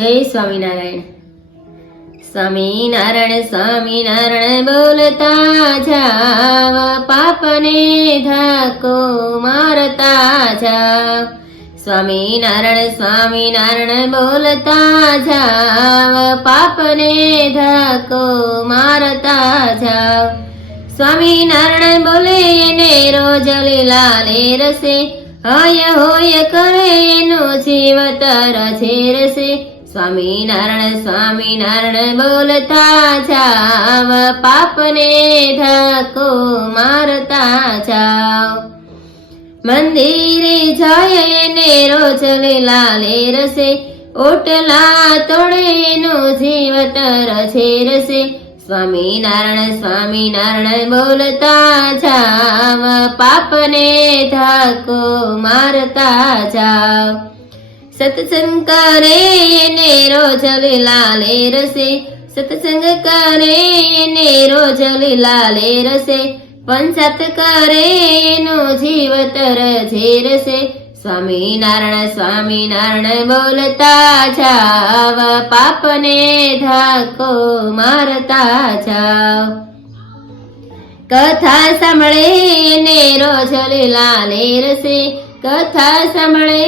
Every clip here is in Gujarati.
જય સ્વામિનારાયણ. સ્વામિનારાયણ સ્વામિનારાયણ બોલતા જાવ, પાપને ધાકો મારતા જાવ. સ્વામિનારાયણ સ્વામિનારાયણ બોલતા જાવ, પાપને ધાકો મારતા જાવ. સ્વામિનારાયણ બોલે ને રોજ લીલા રસે, હય, હોય કરે એનું જીવતર નારાયણ સ્વામિનારાયણ સ્વામિનારાયણ બોલતા જાવ, પાપને ધક્કો મારતા જાવ. મંદિરે જાય ને રોજ લીલા રસે, ઓટલા તોડે રસે સ્વામી નારાયણ સ્વામિનારાયણ સ્વામિનારાયણ બોલતા જાવ, પાપને ધક્કો મારતા જાવ. સત્સંગ કરે ને રોજ લાલે રસે સત્સંગ કરે ને રોજ લાલે રસે પંચત કરે એનું જીવતર ઝેરશે સ્વામિનારાયણ સ્વામિનારાયણ બોલતા જાવ. પાપને ધાકો મારતા જાવ. કથા સાંભળે ને રોજ લાલે રસે કથા સાંભળે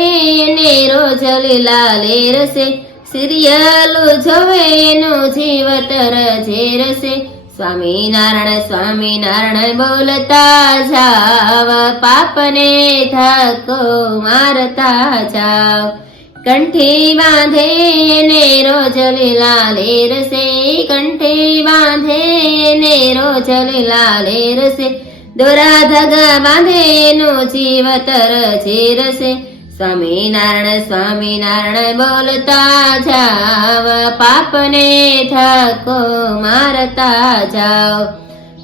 ને રોજ લાલે રસે, સિરિયલ જોવે એનું જીવતર ઝેરશે સ્વામિનારાયણ સ્વામિનારાયણ બોલતા જાવ, પાપને ધક્કો મારતા જાવ. કંઠી બાંધે ને રોજ લાલે રસે, કંઠી બાંધે ને રોજ લાલે રસે. દોરા ધગા બાંધે નું જીવતર ઝેરશે સ્વામિનારાયણ સ્વામિનારાયણ બોલતા જાવ, પાપને થકો મારતા જાઓ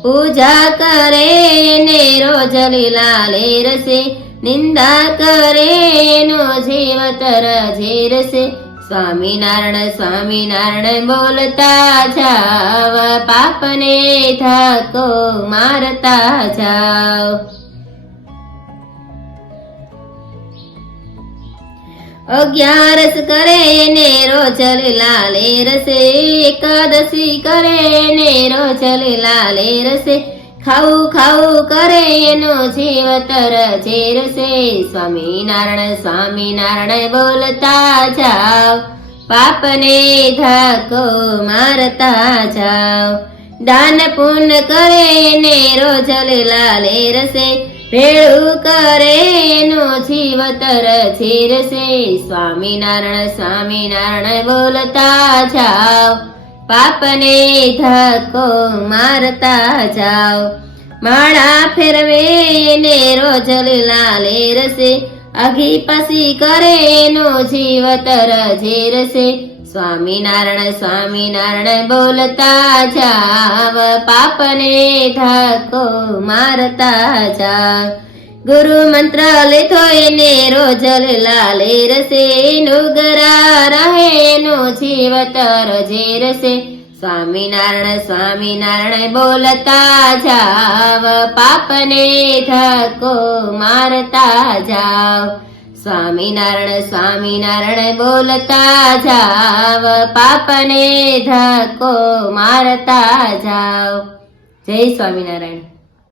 પૂજા કરે ને રોજ લાલે રસે નિંદા કરે નો જીવતર ઝેરશે સ્વામિનારાયણ સ્વામિનારાયણ બોલતા જાવ, પાપને ધક્કો મારતા જાવ. અગિયારસ કરે ને રોજ લાલે રસે, એકાદશી કરે ને રોજ લાલે રસે. ખાવું ખાવું કરે એનો જીવ તર ચેરશે સ્વામી નારાયણ સ્વામી નારાયણ બોલતા જાવ પાપને ધક્કો મારતા જાવ દાન પુન કરે ને રોજ લાલે રસે. ભેળું કરે એનો જીવ તર ચેરશે સ્વામી નારાયણ સ્વામી નારાયણ બોલતા જાવ પાપને ધક્કો મારતા જાઓ. માળા ફેરવે ને રોજ લાલે રસે. અઘી પસી કરે એનો જીવતર ઝેરશે સ્વામિનારાયણ સ્વામિનારાયણ બોલતા જાવ પાપને ધક્કો મારતા જાવ ગુરુ મંત્ર લીધો એને રોજ લાલે રસે, નુગરા રહે નો જીવતર રસે. સ્વામિનારાયણ સ્વામિનારાયણ બોલતા જાવ, પાપને ધક્કો મારતા જાવ. સ્વામિનારાયણ સ્વામિનારાયણ બોલતા જાવ, પાપને ધક્કો મારતા જાવ. જય સ્વામિનારાયણ.